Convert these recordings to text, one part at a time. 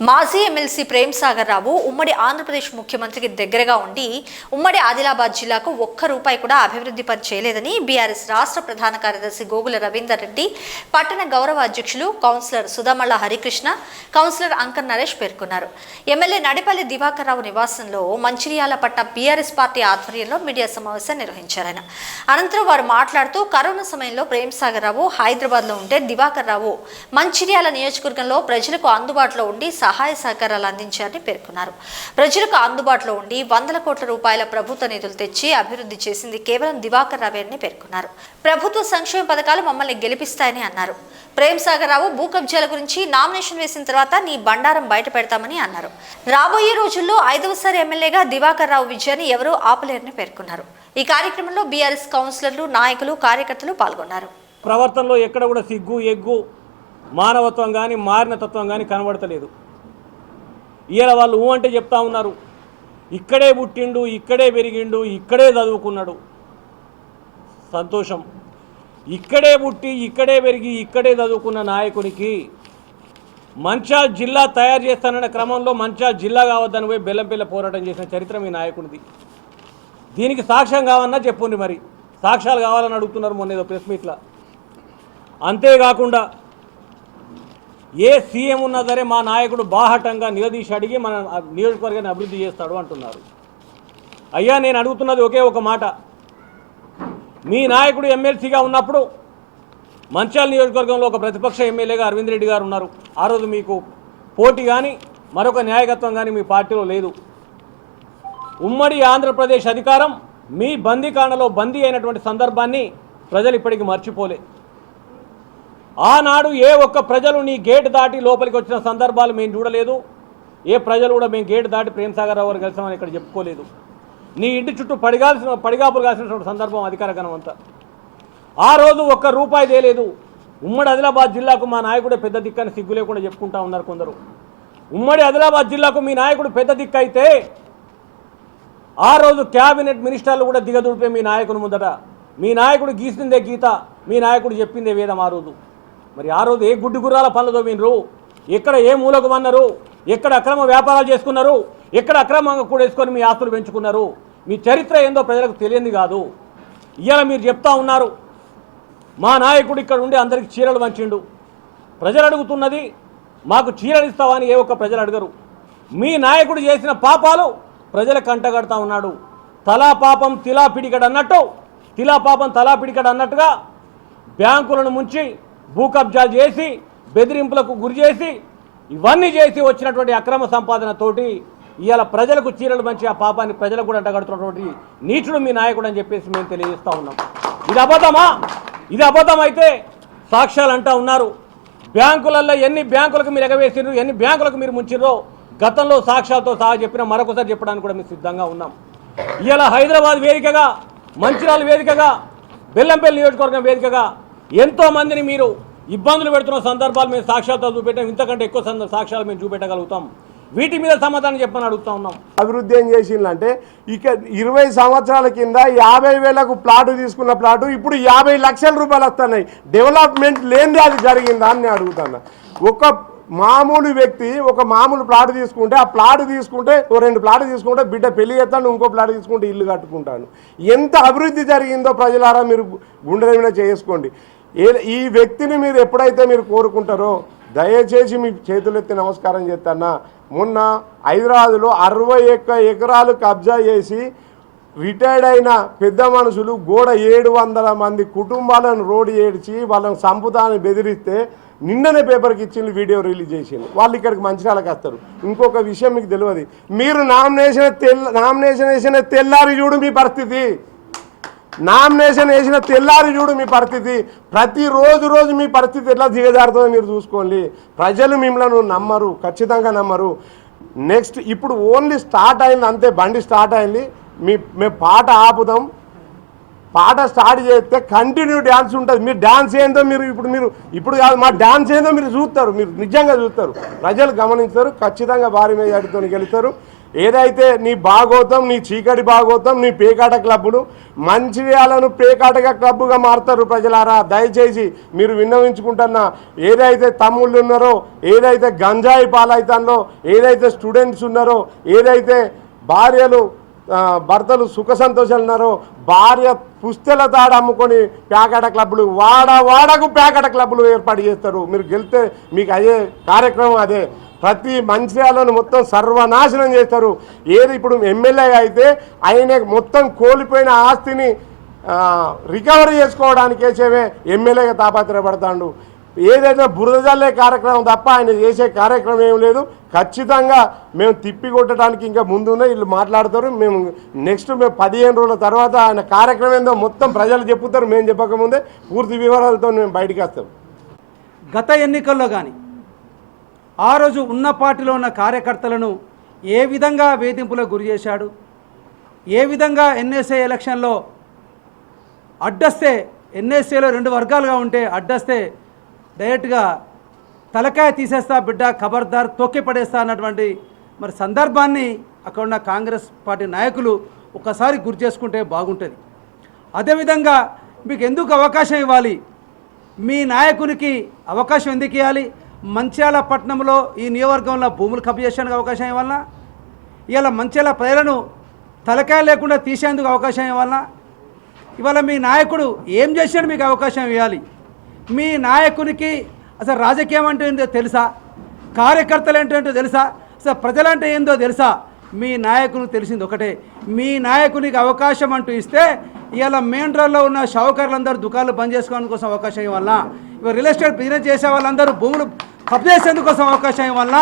మాజీ ఎమ్మెల్సీ ప్రేమ్ సాగర్ రావు ఉమ్మడి ఆంధ్రప్రదేశ్ ముఖ్యమంత్రికి దగ్గరగా ఉండి ఉమ్మడి ఆదిలాబాద్ జిల్లాకు ఒక్క రూపాయి కూడా అభివృద్ధి పని చేయలేదని బీఆర్ఎస్ రాష్ట్ర ప్రధాన కార్యదర్శి గోగుల రవీందర్ రెడ్డి పట్టణ గౌరవ అధ్యక్షులు కౌన్సిలర్ సుధామల్ల హరికృష్ణ కౌన్సిలర్ అంకర్ నరేష్ పేర్కొన్నారు. ఎమ్మెల్యే నడిపల్లి దివాకర్ రావు నివాసంలో మంచిర్యాల పట్ట బీఆర్ఎస్ పార్టీ ఆధ్వర్యంలో మీడియా సమావేశం నిర్వహించారు ఆయన. అనంతరం వారు మాట్లాడుతూ కరోనా సమయంలో ప్రేమ్ సాగర్ రావు హైదరాబాద్లో ఉంటే దివాకర్ రావు మంచిర్యాల నియోజకవర్గంలో ప్రజలకు అందుబాటులో ఉండి సహాయ సహకారాలు అందించారని పేర్కొన్నారు. ప్రజలకు అందుబాటులో ఉండి వందల కోట్ల రూపాయల ప్రభుత్వ నిధులు తెచ్చి అభివృద్ధి చేసింది కేవలం దివాకర్ రావే అని పేర్కొన్నారు. ప్రభుత్వ సంక్షేమ పథకాలు మమ్మల్ని గెలిపిస్తాయని అన్నారు. ప్రేమ్ సాగర్ రావు భూ కబ్జాల గురించి నామినేషన్ వేసిన తర్వాత నీ బండారం బయట పెడతామని అన్నారు. రాబోయే రోజుల్లో ఐదవసారి ఎమ్మెల్యేగా దివాకర్ రావు విజయాన్ని ఎవరూ ఆపలేరని పేర్కొన్నారు. ఈ కార్యక్రమంలో బీఆర్ఎస్ కౌన్సిలర్లు నాయకులు కార్యకర్తలు పాల్గొన్నారు. ప్రవర్తనలో ఎక్కడ కూడా సిగ్గు ఎగ్గు మానవత్వం కానీ మారిన తత్వం కానీ కనబడతలేదు. ఇవాళ వాళ్ళు ఊ అంటే చెప్తా ఉన్నారు. ఇక్కడే పుట్టిండు ఇక్కడే పెరిగిండు ఇక్కడే చదువుకున్నాడు. సంతోషం. ఇక్కడే పుట్టి ఇక్కడే పెరిగి ఇక్కడే చదువుకున్న నాయకునికి మంచాల్ జిల్లా తయారు చేస్తానన్న క్రమంలో మంచాల్ జిల్లా కావద్దని పోయి బెల్లంపిల్ల పోరాటం చేసిన చరిత్ర మీ నాయకునిది. దీనికి సాక్ష్యం కావన్నా చెప్పుండి మరి. సాక్ష్యాలు కావాలని అడుగుతున్నారు మొన్న ఏదో ప్రెస్ మీట్లో. అంతేకాకుండా ఏ సీఎం ఉన్నా సరే మా నాయకుడు బాహటంగా నిలదీసి అడిగి మన నియోజకవర్గాన్ని అభివృద్ధి చేస్తాడు అంటున్నారు. అయ్యా నేను అడుగుతున్నది ఒకే ఒక మాట. మీ నాయకుడు ఎమ్మెల్సీగా ఉన్నప్పుడు మంచాల నియోజకవర్గంలో ఒక ప్రతిపక్ష ఎమ్మెల్యేగా అరవింద్ రెడ్డి గారు ఉన్నారు. ఆ రోజు మీకు పోటీ కానీ మరొక న్యాయకత్వం కానీ మీ పార్టీలో లేదు. ఉమ్మడి ఆంధ్రప్రదేశ్ అధికారం మీ బందీకాండలో బందీ అయినటువంటి సందర్భాన్ని ప్రజలు ఇప్పటికీ మర్చిపోలే. ఆనాడు ఏ ఒక్క ప్రజలు నీ గేట్ దాటి లోపలికి వచ్చిన సందర్భాలు మేము చూడలేదు. ఏ ప్రజలు కూడా మేము గేట్ దాటి ప్రేమసాగర్ రావు గారు కలిసామని ఇక్కడ చెప్పుకోలేదు. నీ ఇంటి చుట్టూ పడిగాల్సిన పడిగాపులు కాల్సినటువంటి సందర్భం అధికార గణం అంతా ఆ రోజు ఒక్క రూపాయి తేలేదు. ఉమ్మడి ఆదిలాబాద్ జిల్లాకు మా నాయకుడే పెద్ద దిక్కని సిగ్గు లేకుండా చెప్పుకుంటా ఉన్నారు కొందరు. ఉమ్మడి ఆదిలాబాద్ జిల్లాకు మీ నాయకుడు పెద్ద దిక్కు అయితే ఆ రోజు క్యాబినెట్ మినిస్టర్లు కూడా దిగదుడిపే మీ నాయకుని ముందట. మీ నాయకుడు గీసిందే గీత మీ నాయకుడు చెప్పిందే వేదం ఆ రోజు. మరి ఆ రోజు ఏ గుడ్డి గుర్రాల పనులతో వినరు ఎక్కడ ఏ మూలకమన్నారు ఎక్కడ అక్రమ వ్యాపారాలు చేసుకున్నారు? ఎక్కడ అక్రమంగా కూడేసుకొని మీ ఆస్తులు పెంచుకున్నారు? మీ చరిత్ర ఏందో ప్రజలకు తెలియంది కాదు. ఇవాళ మీరు చెప్తా ఉన్నారు. మా నాయకుడు ఇక్కడ ఉండి అందరికి చీరలు వంచిండు. ప్రజలు అడుగుతున్నది మాకు చీరలు ఇస్తావని ఏ ఒక్క ప్రజలు అడగరు. మీ నాయకుడు చేసిన పాపాలు ప్రజల కంటగడతా ఉన్నాడు. తలా పాపం తిలా పిడికడ అన్నట్టు తిలా పాపం తలా పిడికడ అన్నట్టుగా బ్యాంకులను ముంచి భూ కబ్జాలు చేసి బెదిరింపులకు గురి చేసి ఇవన్నీ చేసి వచ్చినటువంటి అక్రమ సంపాదనతోటి ఇవాళ ప్రజలకు చీరలు మంచి ఆ పాపాన్ని ప్రజలకు కూడా అంటగడుతున్నటువంటి నీచుడు మీ నాయకుడు అని చెప్పేసి మేము తెలియజేస్తూ ఉన్నాం. ఇది అబద్ధమా? ఇది అబద్ధం అయితే సాక్ష్యాలు అంటా ఉన్నారు. బ్యాంకులలో ఎన్ని బ్యాంకులకు మీరు ఎగవేసిండ్రు ఎన్ని బ్యాంకులకు మీరు ముంచిర్రో గతంలో సాక్ష్యాలతో సహా చెప్పిన మరొకసారి చెప్పడానికి కూడా మేము సిద్ధంగా ఉన్నాం. ఇవాళ హైదరాబాద్ వేదికగా మంచిర్యాల వేదికగా బెల్లంపల్లి నియోజకవర్గం వేదికగా ఎంతోమందిని మీరు ఇబ్బందులు పెడుతున్న సందర్భాలు మేము సాక్ష్యాలతో చూపెట్టాం. ఇంతకంటే ఎక్కువ సంద- సాక్ష్యాలు మేము చూపెట్టగలుగుతాం. వీటి మీద సమాధానం చెప్పని అడుగుతా ఉన్నాం. అభివృద్ధి ఏం చేసిందంటే ఇక ఇరవై సంవత్సరాల కింద యాభై వేలకు ప్లాటు తీసుకున్న ప్లాటు ఇప్పుడు యాభై లక్షల రూపాయలు వస్తున్నాయి. డెవలప్మెంట్ లేనిది అది జరిగిందా అని నేను అడుగుతాను ఒక మామూలు వ్యక్తి ఒక మామూలు ప్లాట్ తీసుకుంటే ఆ ప్లాట్ తీసుకుంటే ఓ రెండు ప్లాట్ తీసుకుంటే బిడ్డ పెళ్ళి చేస్తాను ఇంకో ప్లాట్ తీసుకుంటే ఇల్లు కట్టుకుంటాను. ఎంత అభివృద్ధి జరిగిందో ప్రజలారా మీరు గుండెల మీద చేసుకోండి. ఏ ఈ వ్యక్తిని మీరు ఎప్పుడైతే మీరు కోరుకుంటారో దయచేసి మీ చేతులెత్తి నమస్కారం చేస్తానా మొన్న హైదరాబాద్లో అరవై ఒక్క ఎకరాలు కబ్జా చేసి రిటైర్డ్ అయిన పెద్ద మనుషులు గోడ ఏడు వందల మంది కుటుంబాలను రోడ్డు ఏడ్చి వాళ్ళని సంపుతాన్ని బెదిరిస్తే నిన్ననే పేపర్కి ఇచ్చింది వీడియో రిలీజ్ చేసింది వాళ్ళు ఇక్కడికి మంచిర్యాలకు వస్తారు. ఇంకొక విషయం మీకు తెలియదు. మీరు నామినేషన్ తెల్ల నామినేషన్ వేసిన తెల్లారి చూడు మీ పరిస్థితి. నామినేషన్ వేసిన తెల్లారి చూడు మీ పరిస్థితి. ప్రతి రోజు రోజు మీ పరిస్థితి ఎట్లా దిగజారుతుందో మీరు చూసుకోండి. ప్రజలు మిమ్మల్ని నమ్మరు ఖచ్చితంగా నమ్మరు. నెక్స్ట్ ఇప్పుడు ఓన్లీ స్టార్ట్ అయింది అంతే బండి స్టార్ట్ అయింది. మీ మేము పాట ఆపుదాం. పాట స్టార్ట్ చేస్తే కంటిన్యూ డ్యాన్స్ ఉంటుంది. మీరు డ్యాన్స్ ఏందో మీరు ఇప్పుడు మీరు ఇప్పుడు కాదు మా డ్యాన్స్ ఏందో మీరు చూస్తారు మీరు నిజంగా చూస్తారు. ప్రజలు గమనించారు ఖచ్చితంగా భారీ మీద గెలుస్తారు. ఏదైతే నీ బాగోతం నీ చీకటి బాగోతం నీ పేకాట క్లబ్బులు మంచిర్యాలను పేకాటగా క్లబ్బుగా మారుతారు ప్రజలారా? దయచేసి మీరు విన్నవించుకుంటున్న ఏదైతే తమ్ముళ్ళు ఉన్నారో ఏదైతే గంజాయి పాలైతానో ఏదైతే స్టూడెంట్స్ ఉన్నారో ఏదైతే భార్యలు భర్తలు సుఖ సంతోషాలు ఉన్నారో భార్య పుస్తెల తాడ అమ్ముకొని ప్యాకెట క్లబ్బులు వాడ వాడకు ప్యాకెట క్లబ్బులు ఏర్పాటు చేస్తారు. మీరు గెలితే మీకు అయ్యే కార్యక్రమం అదే. ప్రతి మంచిర్యాలను మొత్తం సర్వనాశనం చేస్తారు. ఏది ఇప్పుడు ఎమ్మెల్యే అయితే ఆయన మొత్తం కోల్పోయిన ఆస్తిని రికవరీ చేసుకోవడానికి వేసేవే ఎమ్మెల్యేగా తాపత్రయపడతాడు. ఏదైతే బురద జల్లే కార్యక్రమం తప్ప ఆయన చేసే కార్యక్రమం ఏం లేదు. ఖచ్చితంగా మేము తిప్పి కొట్టడానికి ఇంకా ముందునే వీళ్ళు మాట్లాడతారు. మేము నెక్స్ట్ మేము పదిహేను రోజుల తర్వాత ఆయన కార్యక్రమం ఏందో మొత్తం ప్రజలు చెప్పుతారు. మేము చెప్పకముందే పూర్తి వివరాలతో మేము బయటికి వస్తాం. గత ఎన్నికల్లో కానీ ఆ రోజు ఉన్న పార్టీలో ఉన్న కార్యకర్తలను ఏ విధంగా వేధింపులకు గురి చేశాడు? ఏ విధంగా ఎన్ఎస్ఏ ఎలక్షన్లో అడ్డస్తే ఎన్ఎస్ఏలో రెండు వర్గాలుగా ఉంటే అడ్డస్తే డైరెక్ట్గా తలకాయ తీసేస్తా బిడ్డ ఖబర్దార్ తొక్కి పడేస్తా అన్నటువంటి మరి సందర్భాన్ని అక్కడ ఉన్న కాంగ్రెస్ పార్టీ నాయకులు ఒకసారి గుర్తు చేసుకుంటే బాగుంటుంది. అదేవిధంగా మీకు ఎందుకు అవకాశం ఇవ్వాలి? మీ నాయకునికి అవకాశం ఎందుకు ఇవ్వాలి? మంచిర్యాల పట్టణంలో ఈ నియోజకవర్గంలో భూములు కబ్జా చేసేందుకు అవకాశం వల్ల ఇవాళ మంచిర్యాల ప్రజలను తలకాయ లేకుండా తీసేందుకు అవకాశం ఇవ్వాలన్నా ఇవాళ మీ నాయకుడు ఏం చేశాడు మీకు అవకాశం ఇవ్వాలి? మీ నాయకునికి అసలు రాజకీయం అంటే ఏంటో తెలుసా? కార్యకర్తలు ఏంటో తెలుసా? అసలు ప్రజలంటే ఏందో తెలుసా? మీ నాయకునికి తెలిసింది ఒకటే. మీ నాయకునికి అవకాశం అంటూ ఇస్తే ఇవాళ మెయిన్ రోడ్లో ఉన్న షావుకారులందరూ దుకాణాలు బంద్ చేసుకోవడం కోసం అవకాశం ఇవ్వాలా ఇవాళ రియల్ ఎస్టేట్ బిజినెస్ చేసే వాళ్ళందరూ భూములు కబ్జా కోసం అవకాశం వల్ల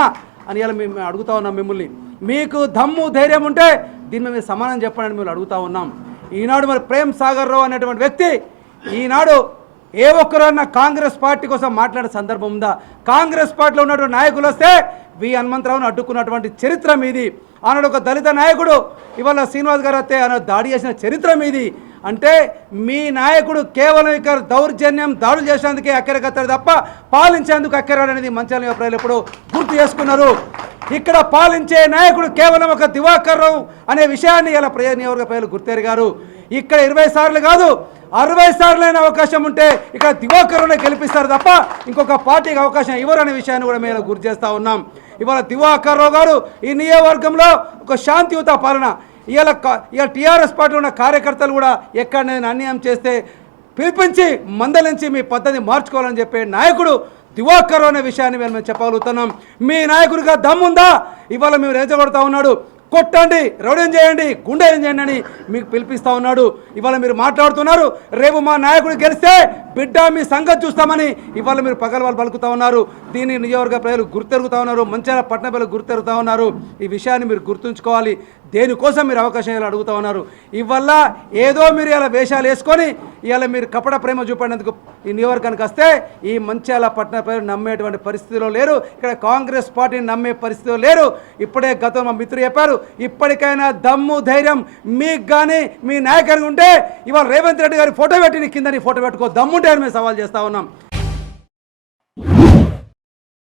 అని ఇలా మేము అడుగుతా ఉన్నాం మిమ్మల్ని. మీకు దమ్ము ధైర్యం ఉంటే దీని మీద సమానం చెప్పండి మేము అడుగుతా ఉన్నాం. ఈనాడు మరి ప్రేమ్ సాగర్ రావు అనేటువంటి వ్యక్తి ఈనాడు ఏ ఒక్కరన్నా కాంగ్రెస్ పార్టీ కోసం మాట్లాడే సందర్భం ఉందా? కాంగ్రెస్ పార్టీలో ఉన్నటువంటి నాయకులు వస్తే వి హనుమంతరావును అడ్డుకున్నటువంటి చరిత్ర మీది. ఆనాడు ఒక దళిత నాయకుడు ఇవాళ శ్రీనివాస్ గారు వస్తే ఆయన దాడి చేసిన చరిత్ర మీది. అంటే మీ నాయకుడు కేవలం ఇక్కడ దౌర్జన్యం దాడులు చేసేందుకే అక్కడికత్తాడు తప్ప పాలించేందుకు అక్కరాడు అనేది మంచాల ప్రజలు ఎప్పుడు గుర్తు చేసుకున్నారు. ఇక్కడ పాలించే నాయకుడు కేవలం ఒక దివాకర్ రావు అనే విషయాన్ని ఇలా ప్రజా నియోజక ప్రజలు గుర్తెరిగారు. ఇక్కడ ఇరవై సార్లు కాదు అరవై సార్లైన అవకాశం ఉంటే ఇక్కడ దివాకరునే గెలిపిస్తారు తప్ప ఇంకొక పార్టీకి అవకాశం ఇవ్వరు అనే విషయాన్ని కూడా మేము గుర్తు చేస్తూ ఉన్నాం. ఇవాళ దివాకర్ రావు గారు ఈ నియోజకవర్గంలో ఒక శాంతియుత పాలన ఇవాళ ఇవాళ టీఆర్ఎస్ పార్టీలో ఉన్న కార్యకర్తలు కూడా ఎక్కడైనా అన్యాయం చేస్తే పిలిపించి మందలించి మీ పద్ధతి మార్చుకోవాలని చెప్పే నాయకుడు దివాకర్ అనే విషయాన్ని మేము చెప్పగలుగుతున్నాం. మీ నాయకుడిగా దమ్ముందా? ఇవాళ మేము రెచ్చగొడతా ఉన్నాడు. కొట్టండి రౌడేం చేయండి గుండె చేయండి అని మీకు పిలిపిస్తా ఉన్నాడు. ఇవాళ మీరు మాట్లాడుతున్నారు. రేపు మా నాయకుడు గెలిస్తే బిడ్డ మీ సంగతి చూస్తామని ఇవాళ మీరు పగలవాళ్ళు పలుకుతూ పలుకుతా ఉన్నారు. దీన్ని నియోజకవర్గ ప్రజలు గుర్తెరుగుతా ఉన్నారు. మంచిర్యాల పట్టణ ప్రజలు గుర్తెరుగుతూ ఉన్నారు. ఈ విషయాన్ని మీరు గుర్తుంచుకోవాలి. దేనికోసం మీరు అవకాశం అడుగుతా ఉన్నారు? ఇవల్ల ఏదో మీరు ఇలా వేషాలు వేసుకొని ఇవాళ మీరు కపట ప్రేమ చూపడినందుకు ఈ నియోజకవర్గానికి వస్తే ఈ మంచాల పట్టణ ప్రజలు నమ్మేటువంటి పరిస్థితిలో లేరు. ఇక్కడ కాంగ్రెస్ పార్టీని నమ్మే పరిస్థితిలో లేరు. ఇప్పుడే గతంలో మా మిత్రులు చెప్పారు ఇప్పటికైనా దమ్ము ధైర్యం మీకు కానీ మీ నాయకునికి ఉంటే ఇవాళ రేవంత్ రెడ్డి గారి ఫోటో పెట్టి కింద నీ ఫోటో పెట్టుకో. దమ్ముంటే మేము సవాల్ చేస్తా ఉన్నాం.